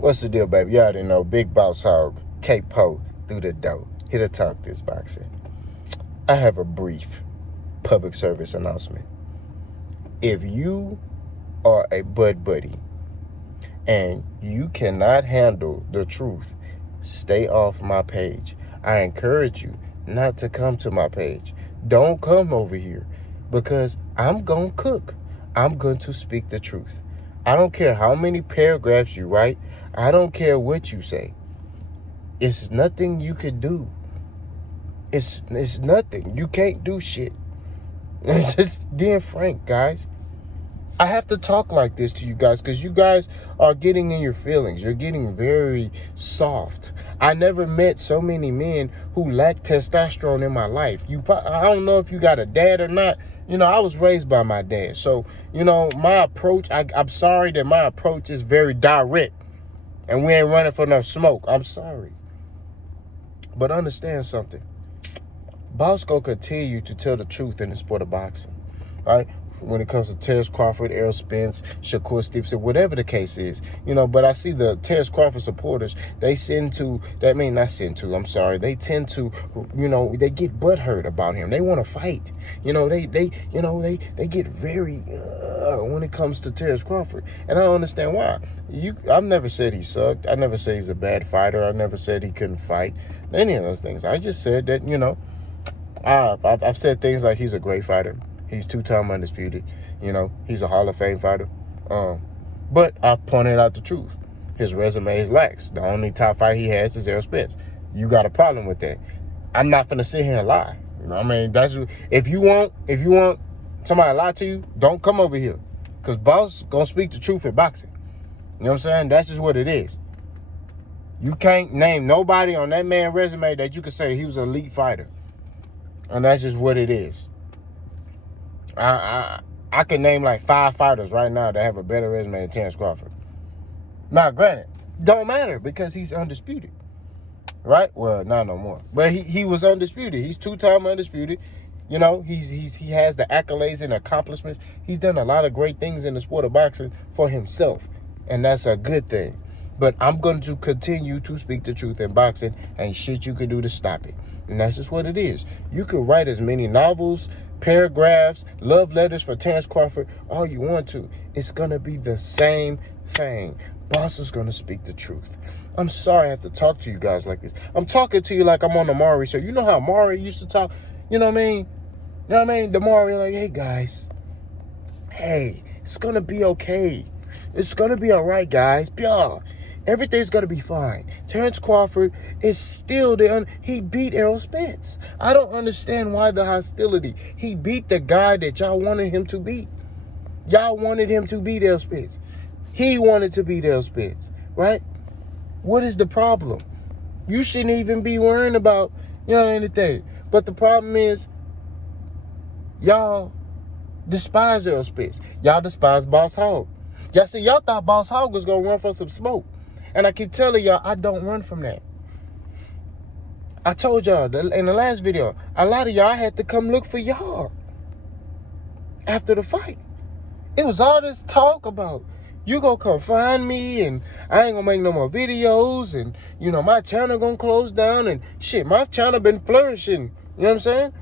What's the deal, baby? You already know. Big Boss Hog, K-Po, through the door. Here to talk this boxing. I have a brief public service announcement. If you are a bud buddy and you cannot handle the truth, stay off my page. I encourage you not to come to my page. Don't come over here because I'm going to cook. I'm going to speak the truth. I don't care how many paragraphs you write. I don't care what you say. It's nothing you could do. It's nothing. You can't do shit. It's just being frank, guys. I have to talk like this to you guys because you guys are getting in your feelings. You're getting very soft. I never met so many men who lack testosterone in my life. I don't know if you got a dad or not. I was raised by my dad. So, my approach, I'm sorry that my approach is very direct. And we ain't running for no smoke. I'm sorry. But understand something. Boss gonna continue to tell the truth in the sport of boxing. All right? When it comes to Terrence Crawford, Errol Spence, Shakur Stevenson, whatever the case is, but I see the Terrence Crawford supporters, they tend to, they get butthurt about him. They want to fight. They get very, when it comes to Terrence Crawford. And I don't understand why. I've never said he sucked. I never said he's a bad fighter. I never said he couldn't fight. Any of those things. I just said that, I've said things like he's a great fighter. He's 2-time undisputed. He's a Hall of Fame fighter. But I've pointed out the truth. His resume is lax. The only top fight he has is Errol Spence. You got a problem with that. I'm not finna sit here and lie. That's if you want somebody to lie to you, don't come over here. Because boss gonna speak the truth in boxing. You know what I'm saying? That's just what it is. You can't name nobody on that man's resume that you could say he was an elite fighter. And that's just what it is. I can name like 5 fighters right now that have a better resume than Terrence Crawford. Now, granted, don't matter because he's undisputed, right? Well, not no more. But he was undisputed. He's 2-time undisputed. He has the accolades and accomplishments. He's done a lot of great things in the sport of boxing for himself, and that's a good thing. But I'm going to continue to speak the truth in boxing, and shit you can do to stop it. And that's just what it is. You can write as many novels, paragraphs, love letters for Terrence Crawford, all you want to. It's going to be the same thing. Boss is going to speak the truth. I'm sorry I have to talk to you guys like this. I'm talking to you like I'm on the Maury show. You know how Maury used to talk? You know what I mean? The Maury like, hey, guys. Hey, it's going to be okay. It's going to be all right, guys. Yeah. Everything's going to be fine. Terrence Crawford is still there. He beat Errol Spence. I don't understand why the hostility. He beat the guy that y'all wanted him to beat. Y'all wanted him to beat Errol Spence. He wanted to beat Errol Spence, right? What is the problem? You shouldn't even be worrying about, anything. But the problem is, y'all despise Errol Spence. Y'all despise Boss Hogg. Y'all thought Boss Hogg was going to run for some smoke. And I keep telling y'all, I don't run from that. I told y'all in the last video, a lot of y'all had to come look for y'all after the fight. It was all this talk about, you gonna come find me and I ain't gonna make no more videos and, my channel gonna close down and shit, my channel been flourishing. You know what I'm saying?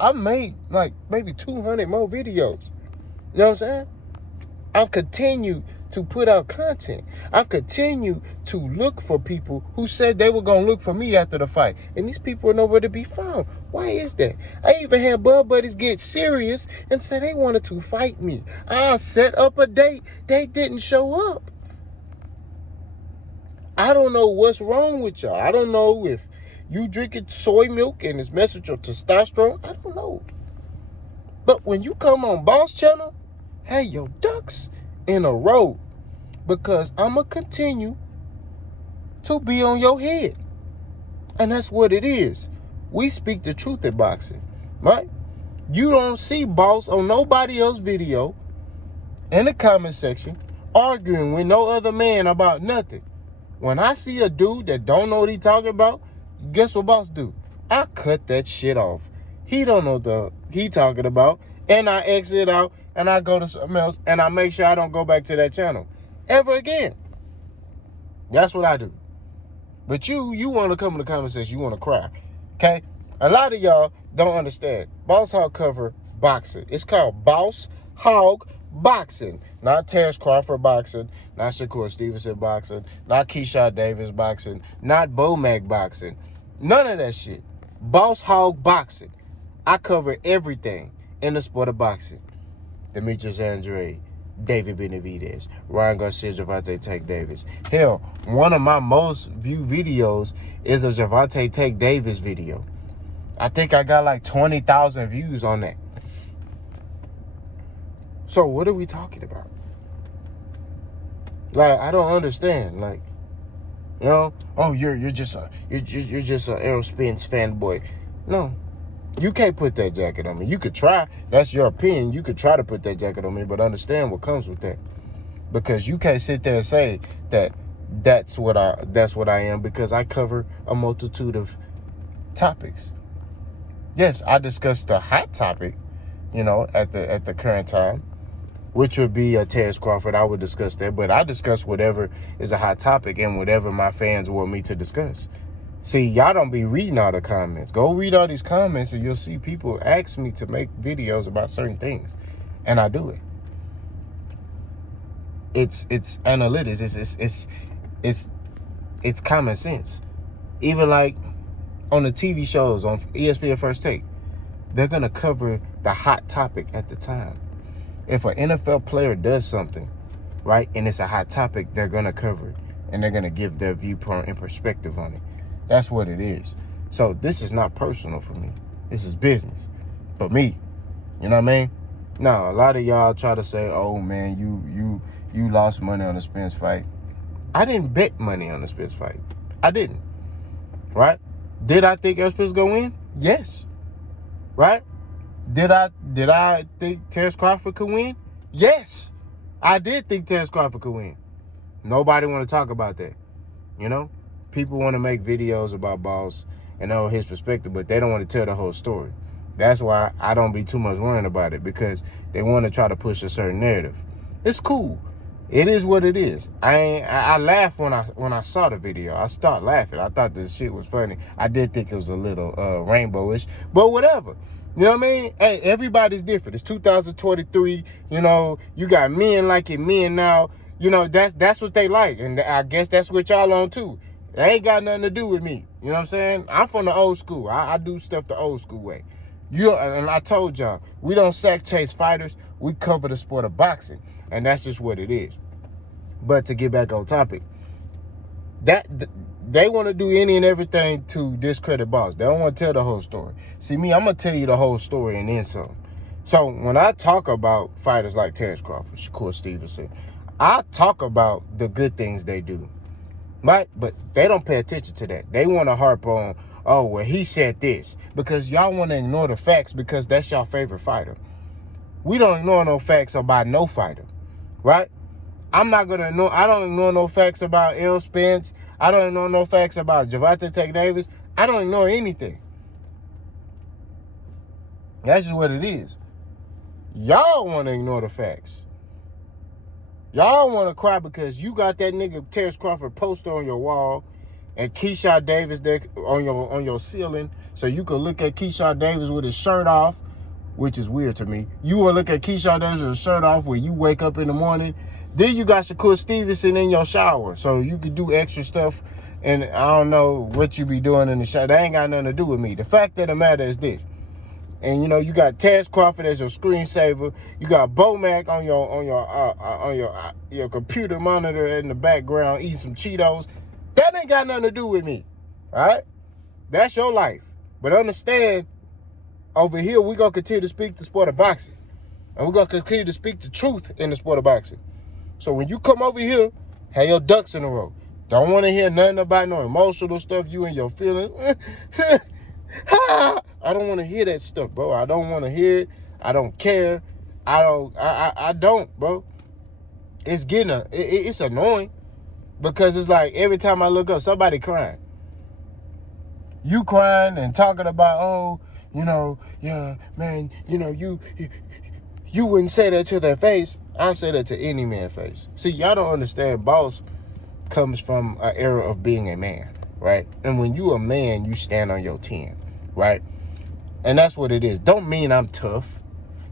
I've made like maybe 200 more videos. You know what I'm saying? I've continued to put out content. I've continued to look for people who said they were going to look for me after the fight. And these people are nowhere to be found. Why is that? I even had Bud Buddies get serious and say they wanted to fight me. I set up a date. They didn't show up. I don't know what's wrong with y'all. I don't know if you drinking soy milk and it's messing with your testosterone. I don't know. But when you come on Boss Channel, hey, your ducks in a row, because I'm going to continue to be on your head. And that's what it is. We speak the truth in boxing, right? You don't see Boss on nobody else's video in the comment section arguing with no other man about nothing. When I see a dude that don't know what he talking about, guess what Boss do? I cut that shit off. He don't know what he talking about, and I exit out and I go to something else and I make sure I don't go back to that channel ever again. That's what I do. But you want to come in the comment section, you want to cry. Okay? A lot of y'all don't understand. Boss Hog cover boxing. It's called Boss Hog Boxing. Not Terrence Crawford boxing. Not Shakur Stevenson boxing. Not Keyshawn Davis boxing. Not Bomac boxing. None of that shit. Boss Hog Boxing. I cover everything in the sport of boxing. Demetrius Andrade, David Benavidez, Ryan Garcia, Gervonta Tank Davis. Hell, one of my most viewed videos is a Gervonta Tank Davis video. I think I got like 20,000 views on that. So what are we talking about? Like, I don't understand. Like, you know, oh, you're just a Errol Spence fanboy. No. You can't put that jacket on me. You could try. That's your opinion. You could try to put that jacket on me, but understand what comes with that. Because you can't sit there and say that that's what I am, because I cover a multitude of topics. Yes, I discussed the hot topic, you know, at the current time, which would be Terrence Crawford. I would discuss that, but I discuss whatever is a hot topic and whatever my fans want me to discuss. See, y'all don't be reading all the comments. Go read all these comments and you'll see people ask me to make videos about certain things. And I do it. It's analytics. It's common sense. Even like on the TV shows on ESPN First Take, they're going to cover the hot topic at the time. If an NFL player does something, right, and it's a hot topic, they're going to cover it. And they're going to give their viewpoint and perspective on it. That's what it is. So this is not personal for me. This is business for me. You know what I mean? Now, a lot of y'all try to say, oh, man, you lost money on the Spence fight. I didn't bet money on the Spence fight. I didn't. Right? Did I think Errol Spence going to win? Yes. Right? Did I think Terrence Crawford could win? Yes. I did think Terrence Crawford could win. Nobody want to talk about that. You know? People want to make videos about Boss and know his perspective, but they don't want to tell the whole story. That's why I don't be too much worrying about it, because they want to try to push a certain narrative. It's cool. It is what it is. I laughed when I saw the video. I started laughing. I thought this shit was funny. I did think it was a little rainbowish, but whatever. You know what I mean? Hey, everybody's different. It's 2023. You know, you got men liking men now. You know, that's what they like, and I guess that's what y'all on too. It ain't got nothing to do with me. You know what I'm saying? I'm from the old school. I do stuff the old school way. And I told y'all, we don't sack chase fighters. We cover the sport of boxing. And that's just what it is. But to get back on topic, they want to do any and everything to discredit Boss. They don't want to tell the whole story. See, me, I'm going to tell you the whole story and then some. So when I talk about fighters like Terrence Crawford, Shakur Stevenson, I talk about the good things they do. Right? But they don't pay attention to that. They want to harp on, oh, well, he said this. Because y'all want to ignore the facts because that's your favorite fighter. We don't ignore no facts about no fighter. Right? I'm not going to ignore. I don't ignore no facts about Errol Spence. I don't ignore no facts about Gervonta Tank Davis. I don't ignore anything. That's just what it is. Y'all want to ignore the facts. Y'all want to cry because you got that nigga Terrence Crawford poster on your wall and Keyshawn Davis there on your ceiling, so you can look at Keyshawn Davis with his shirt off, which is weird to me. You will look at Keyshawn Davis with his shirt off when you wake up in the morning. Then you got Shakur Stevenson in your shower, so you can do extra stuff, and I don't know what you be doing in the shower. That ain't got nothing to do with me. The fact of the matter is this. And you know, you got Terrence Crawford as your screensaver. You got Bomac on your computer monitor in the background eating some Cheetos. That ain't got nothing to do with me. All right? That's your life. But understand, over here, we're going to continue to speak the sport of boxing. And we're going to continue to speak the truth in the sport of boxing. So when you come over here, have your ducks in a row. Don't want to hear nothing about no emotional stuff, you and your feelings. I don't want to hear that stuff, bro. I don't want to hear it. I don't care. I don't, bro. It's it's annoying because it's like every time I look up, somebody crying. You crying and talking about, oh, you know, yeah, man, you know, you wouldn't say that to their face. I say that to any man's face. See, y'all don't understand, Boss comes from an era of being a man, right? And when you a man, you stand on your 10, right? And that's what it is. Don't mean I'm tough.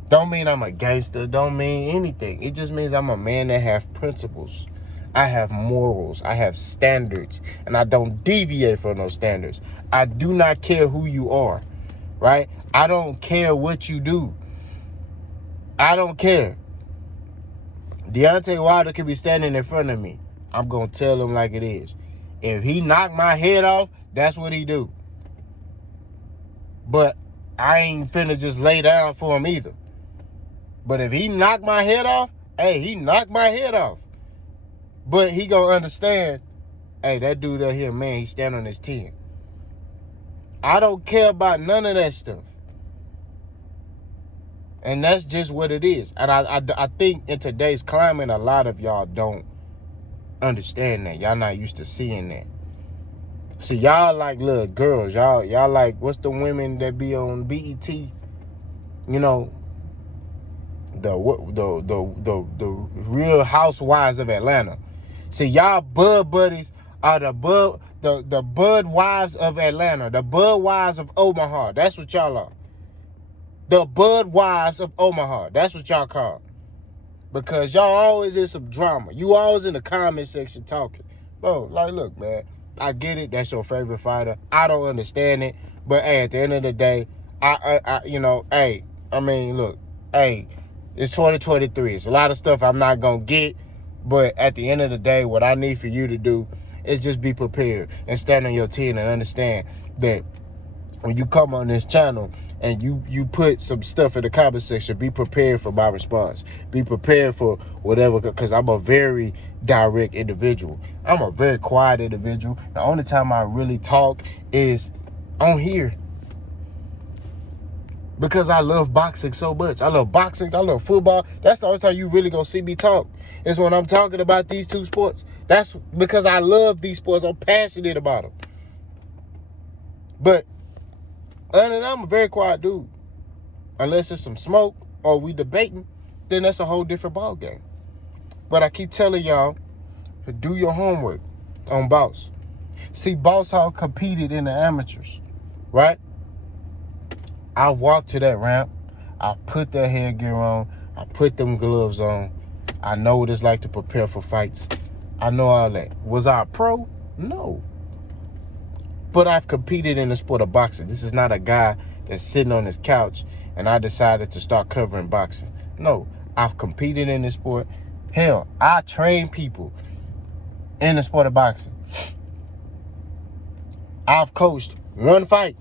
Don't mean I'm a gangster. Don't mean anything. It just means I'm a man that have principles. I have morals. I have standards. And I don't deviate from those standards. I do not care who you are, right? I don't care what you do. I don't care. Deontay Wilder could be standing in front of me. I'm going to tell him like it is. If he knock my head off, that's what he do. But I ain't finna just lay down for him either. But if he knock my head off, hey, he knocked my head off. But he gonna understand, hey, that dude right here, man, he stand on his 10. I don't care about none of that stuff. And that's just what it is. And I think in today's climate, a lot of y'all don't understand that. Y'all not used to seeing that. See, y'all like little girls. Y'all like, what's the women that be on BET? You know, the Real Housewives of Atlanta. See, y'all bud buddies are the bud wives of Atlanta, the bud wives of Omaha. That's what y'all are. The bud wives of Omaha. That's what y'all call. Because y'all always in some drama. You always in the comment section talking. Bro, like, look, man, I get it. That's your favorite fighter. I don't understand it. But, hey, at the end of the day, look, hey, it's 2023. It's a lot of stuff I'm not going to get. But at the end of the day, what I need for you to do is just be prepared and stand on your 10 and understand that when you come on this channel and you put some stuff in the comment section, be prepared for my response. Be prepared for whatever, because I'm a very direct individual. I'm a very quiet individual. The only time I really talk is on here. Because I love boxing so much. I love boxing. I love football. That's the only time you really gonna see me talk. Is when I'm talking about these two sports. That's because I love these sports. I'm passionate about them. But other than that, I'm a very quiet dude. Unless it's some smoke or we debating, then that's a whole different ball game. But I keep telling y'all, do your homework on Boss. See, Boss Hog competed in the amateurs, right? I walked to that ramp. I put that headgear on. I put them gloves on. I know what it's like to prepare for fights. I know all that. Was I a pro? No. But I've competed in the sport of boxing. This is not a guy that's sitting on his couch and I decided to start covering boxing. No, I've competed in this sport. Hell, I train people in the sport of boxing. I've coached one fight.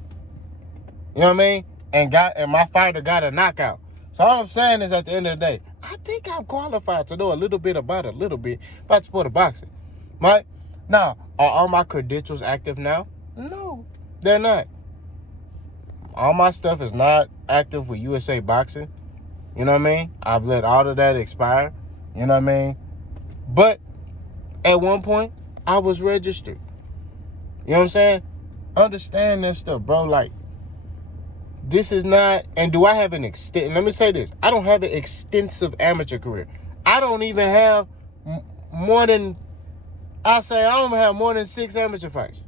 You know what I mean? And my fighter got a knockout. So all I'm saying is, at the end of the day, I think I'm qualified to know a little bit about the sport of boxing. Right? Now, are all my credentials active now? No, they're not. All my stuff is not active with USA Boxing. You know what I mean? I've let all of that expire. You know what I mean? But at one point, I was registered. You know what I'm saying? Understand that stuff, bro. Like, this is not, and do I have let me say this. I don't have an extensive amateur career. I don't even have more than 6 amateur fights.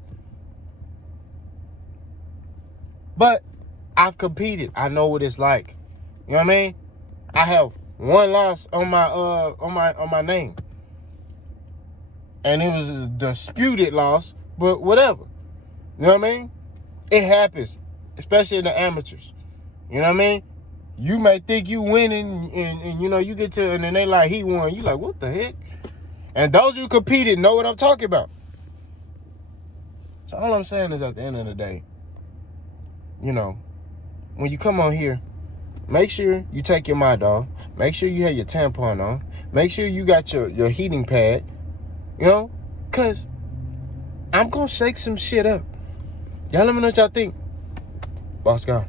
But I've competed. I know what it's like. You know what I mean? I have one loss on my name. And it was a disputed loss, but whatever. You know what I mean? It happens, especially in the amateurs. You know what I mean? You may think you winning and you know, you get to, and then they like, he won. You like, what the heck? And those who competed know what I'm talking about. So all I'm saying is, at the end of the day, you know, when you come on here, make sure you take your Midol. Make sure you have your tampon on. Make sure you got your heating pad. You know? Because I'm going to shake some shit up. Y'all let me know what y'all think. Boss gone.